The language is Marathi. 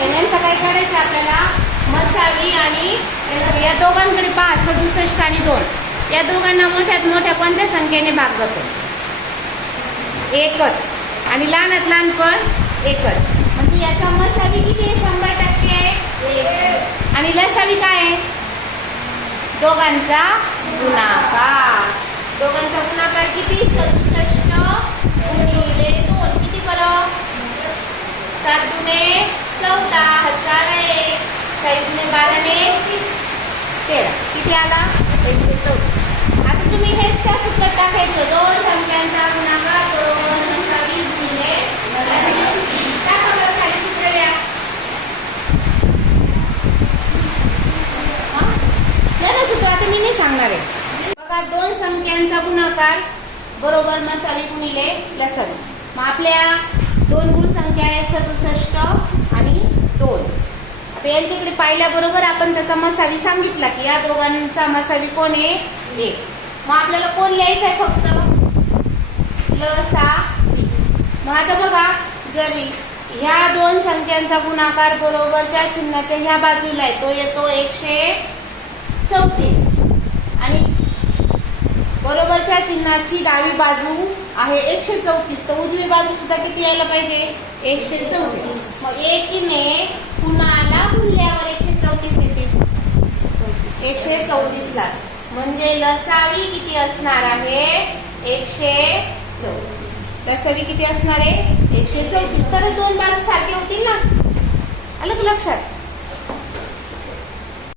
संख्या काय करायचं आपल्याला? मसावी आणि या दोघांकडे पाच सदुसष्ट आणि दोन. या दोघांना मोठ्यात मोठ्या कोणत्या संख्येने भाग जातो? एकच. आणि लहानात लहान पण एकच. म्हणजे याचा मसावी किती आहे? शंभर टक्के आहे. आणि लसावी काय आहे? दोघांचा गुणाकार. दोघांचा गुणाकार किती? सदुसष्ट गुणिले दोन. किती बरं? सात दुने चौदा हजार एक काही दुने बाराने तेरा. किती आला? एकशे चौदा आता तुम्ही हेच त्या सुकट टाकायचं. दोन संख्यांचा गुणाकार बरोबर नसावी गुणिले खाली सूत्र लिहा. नाही ना सूत्र. आता मी नाही सांगणार आहे. बघा दोन संख्यांचा गुणाकार बरोबर मसावी गुणिले लसावी. मग आपल्या दोन गुण संख्या आहेत सदुसष्ट तर यांच्याकडे पाहिल्याबरोबर आपण त्याचा मसावी सांगितला की या दोघांचा मसावी कोण आहे? एक. मग आपल्याला कोण लिहायचं आहे फक्त? ल सा. मग आता बघा जरी ह्या दोन संख्यांचा गुणाकार बरोबरच्या चिन्हाच्या ह्या बाजूला आहे तो येतो एकशे चौतीस. आणि बरोबरच्या चिन्हाची डावी बाजू आहे एकशे चौतीस. तर उजवी बाजू सुद्धा किती यायला पाहिजे? एकशे चौतीस. मग एकीने कुणाला गुणल्यावर एकशे चौतीस येते एकशे म्हणजे लसावी किती असणार आहे? एकशे चौतीस. लसावी किती असणार आहे? एकशे चौतीस. तर दोन बाजू सारखे होतील ना? आलं का लक्षात?